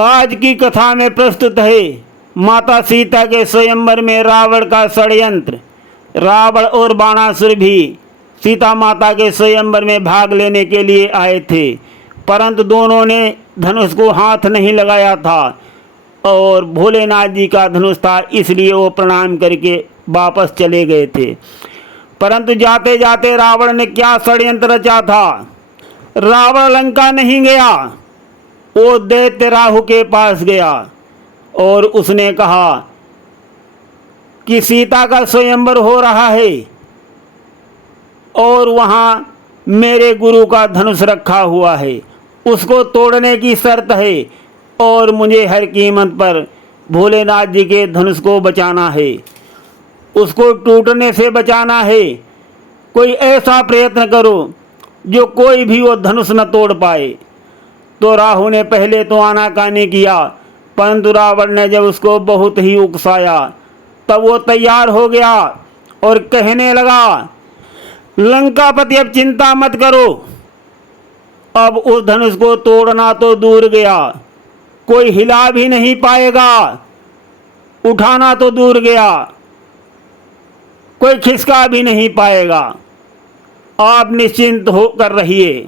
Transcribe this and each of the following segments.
आज की कथा में प्रस्तुत है माता सीता के स्वयंवर में रावण का षड्यंत्र। रावण और बाणासुर भी सीता माता के स्वयंवर में भाग लेने के लिए आए थे, परंतु दोनों ने धनुष को हाथ नहीं लगाया था और भोलेनाथ जी का धनुष था, इसलिए वो प्रणाम करके वापस चले गए थे। परंतु जाते जाते रावण ने क्या षड्यंत्र रचा था। रावण लंका नहीं गया, वो दैत्य राहु के पास गया और उसने कहा कि सीता का स्वयंवर हो रहा है और वहाँ मेरे गुरु का धनुष रखा हुआ है, उसको तोड़ने की शर्त है और मुझे हर कीमत पर भोलेनाथ जी के धनुष को बचाना है, उसको टूटने से बचाना है। कोई ऐसा प्रयत्न करो जो कोई भी वो धनुष न तोड़ पाए। तो राहु ने पहले तो आनाकानी किया, परंतु रावण ने जब उसको बहुत ही उकसाया तब वो तैयार हो गया और कहने लगा, लंकापति अब चिंता मत करो, अब उस धनुष को तोड़ना तो दूर गया, कोई हिला भी नहीं पाएगा, उठाना तो दूर गया, कोई खिसका भी नहीं पाएगा, आप निश्चिंत होकर रहिए।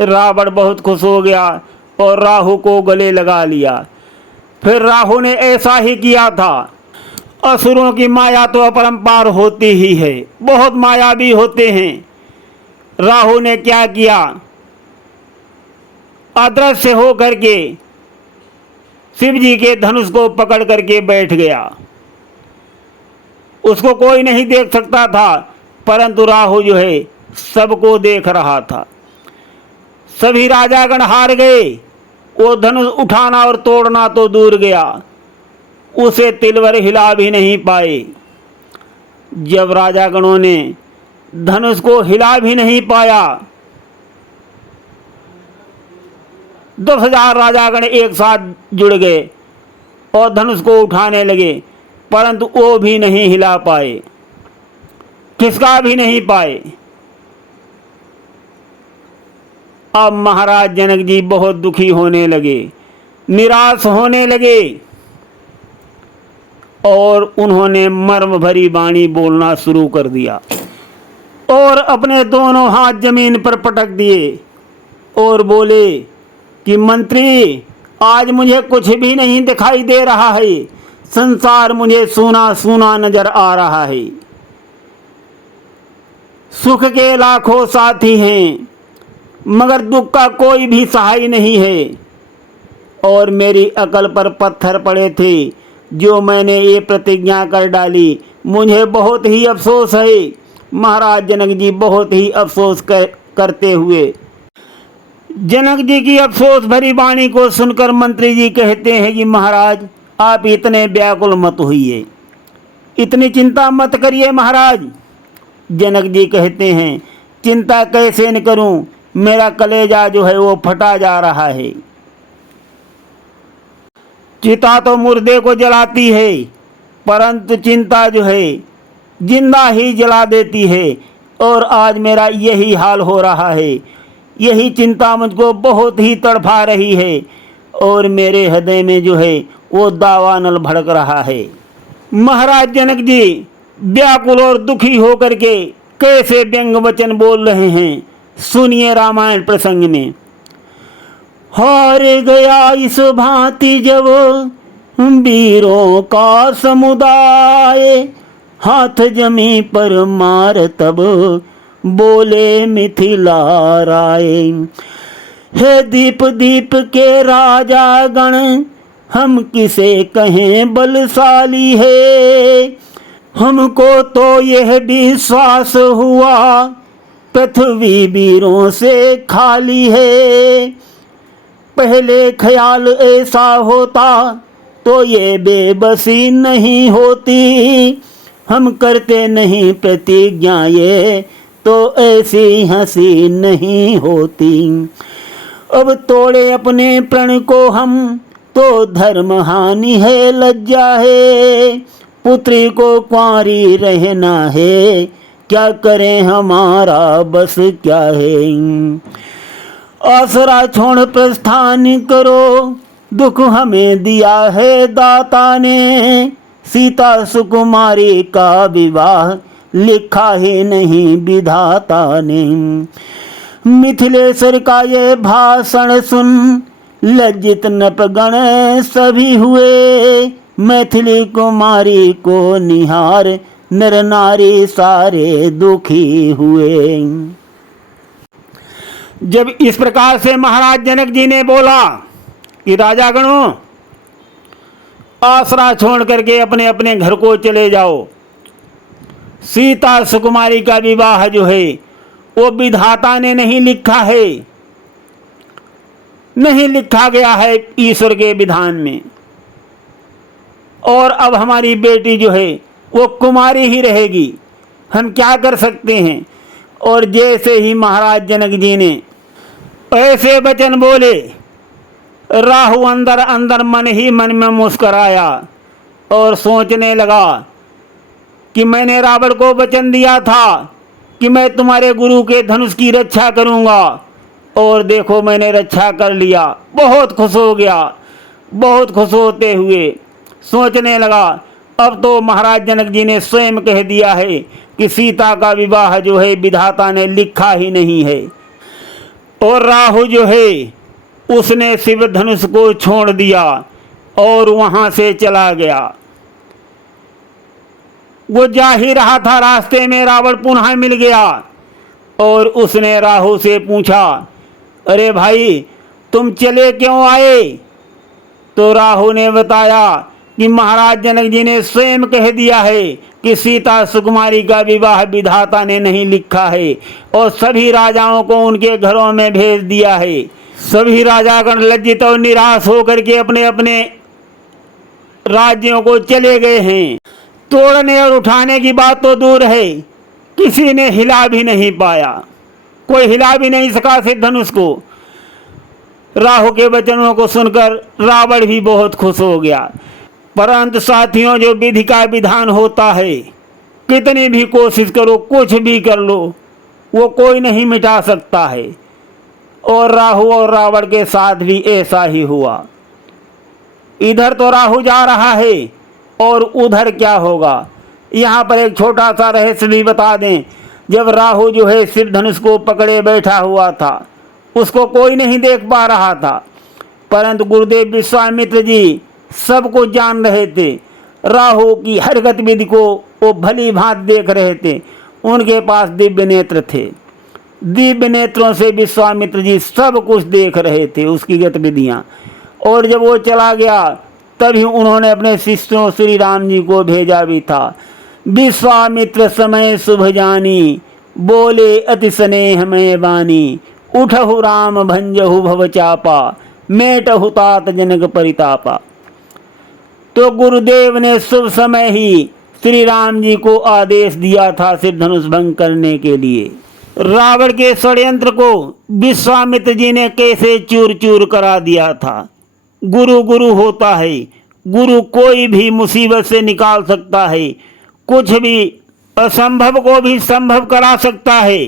रावण बहुत खुश हो गया और राहु को गले लगा लिया। फिर राहु ने ऐसा ही किया था। असुरों की माया तो अपरंपार होती ही है, बहुत मायावी होते हैं। राहु ने क्या किया, अदृश्य हो करके शिव जी के धनुष को पकड़ करके बैठ गया। उसको कोई नहीं देख सकता था, परंतु राहु जो है सबको देख रहा था। सभी राजागण हार गए, वो धनुष उठाना और तोड़ना तो दूर गया, उसे तिलवर हिला भी नहीं पाए। जब राजागणों ने धनुष को हिला भी नहीं पाया, 10,000 राजागण एक साथ जुड़ गए और धनुष को उठाने लगे, परंतु वो भी नहीं हिला पाए, खिसका भी नहीं पाए। अब महाराज जनक जी बहुत दुखी होने लगे, निराश होने लगे और उन्होंने मर्म भरी वाणी बोलना शुरू कर दिया और अपने दोनों हाथ जमीन पर पटक दिए और बोले कि मंत्री, आज मुझे कुछ भी नहीं दिखाई दे रहा है, संसार मुझे सूना सूना नजर आ रहा है। सुख के लाखों साथी हैं मगर दुख का कोई भी सहाय नहीं है, और मेरी अकल पर पत्थर पड़े थे जो मैंने ये प्रतिज्ञा कर डाली, मुझे बहुत ही अफसोस है। महाराज जनक जी बहुत ही अफसोस करते हुए जनक जी की अफसोस भरी वाणी को सुनकर मंत्री जी कहते हैं कि महाराज आप इतने व्याकुल मत होइए, इतनी चिंता मत करिए महाराज। जनक जी कहते हैं, चिंता कैसे न करूं, मेरा कलेजा जो है वो फटा जा रहा है। चिता तो मुर्दे को जलाती है, परंतु चिंता जो है जिंदा ही जला देती है, और आज मेरा यही हाल हो रहा है। यही चिंता मुझको बहुत ही तड़फा रही है और मेरे हृदय में जो है वो दावानल भड़क रहा है। महाराज जनक जी व्याकुल और दुखी होकर के कैसे व्यंग वचन बोल रहे हैं, सुनिए रामायण प्रसंग में। हार गया इस भांति जब वीरों का समुदाय, हाथ जमी पर मार तब बोले मिथिला राय। हे दीप दीप के राजा गण, हम किसे कहें बलशाली है, हमको तो यह विश्वास हुआ पृथ्वी वीरों से खाली है। पहले ख्याल ऐसा होता तो ये बेबसी नहीं होती, हम करते नहीं प्रतिज्ञा ये तो ऐसी हंसी नहीं होती। अब तोड़े अपने प्रण को हम तो धर्म हानि है, लज्जा है, पुत्री को कुंवारी रहना है, क्या करें हमारा बस क्या है। आसरा छोड़ प्रस्थान करो, दुख हमें दिया है दाता ने, सीता सुकुमारी का विवाह लिखा ही नहीं विधाता ने। मिथिलेश्वर का ये भाषण सुन लज्जित नपगण सभी हुए, मैथिली कुमारी को निहार नर नारी सारे दुखी हुए। जब इस प्रकार से महाराज जनक जी ने बोला कि राजागणों, आसरा छोड़ करके अपने अपने घर को चले जाओ, सीता सुकुमारी का विवाह जो है वो विधाता ने नहीं लिखा है, नहीं लिखा गया है ईश्वर के विधान में, और अब हमारी बेटी जो है वो कुमारी ही रहेगी, हम क्या कर सकते हैं। और जैसे ही महाराज जनक जी ने ऐसे वचन बोले, राहु अंदर अंदर मन ही मन में मुस्कराया और सोचने लगा कि मैंने रावण को वचन दिया था कि मैं तुम्हारे गुरु के धनुष की रक्षा करूंगा, और देखो मैंने रक्षा कर लिया। बहुत खुश हो गया। बहुत खुश होते हुए सोचने लगा, अब तो महाराज जनक जी ने स्वयं कह दिया है कि सीता का विवाह जो है विधाता ने लिखा ही नहीं है। और राहु जो है उसने शिव धनुष को छोड़ दिया और वहां से चला गया। वो जा ही रहा था, रास्ते में रावण पुनः मिल गया और उसने राहु से पूछा, अरे भाई तुम चले क्यों आए। तो राहु ने बताया कि महाराज जनक जी ने स्वयं कह दिया है कि सीता सुकुमारी का विवाह विधाता ने नहीं लिखा है, और सभी राजाओं को उनके घरों में भेज दिया है। सभी राजागण लज्जित और निराश होकर के अपने अपने राज्यों को चले गए हैं। तोड़ने और उठाने की बात तो दूर है, किसी ने हिला भी नहीं पाया, कोई हिला भी नहीं सका सिर धनुष को। राहु के वचनों को सुनकर रावण भी बहुत खुश हो गया। परंतु साथियों, जो विधि का विधान होता है, कितनी भी कोशिश करो, कुछ भी कर लो, वो कोई नहीं मिटा सकता है। और राहु और रावण के साथ भी ऐसा ही हुआ। इधर तो राहु जा रहा है और उधर क्या होगा, यहाँ पर एक छोटा सा रहस्य भी बता दें। जब राहु जो है शिव धनुष को पकड़े बैठा हुआ था, उसको कोई नहीं देख पा रहा था, परंतु गुरुदेव विश्वामित्र जी सब कुछ जान रहे थे। राहु की हर गतिविधि को वो भली भांति देख रहे थे। उनके पास दिव्य नेत्र थे, दिव्य नेत्रों से विश्वामित्र जी सब कुछ देख रहे थे, उसकी गतिविधियाँ। और जब वो चला गया तभी उन्होंने अपने शिष्यों श्री राम जी को भेजा भी था। विश्वामित्र समय शुभ जानी, बोले अति स्नेह में वाणी, उठहु राम भंजहु भव चापा, मेटहु तात जनक परितापा। तो गुरुदेव ने शुभ समय ही श्री राम जी को आदेश दिया था सिर धनुष भंग करने के लिए। रावण के षड्यंत्र को विश्वामित्र जी ने कैसे चूर चूर करा दिया था। गुरु गुरु होता है, गुरु कोई भी मुसीबत से निकाल सकता है, कुछ भी असंभव को भी संभव करा सकता है।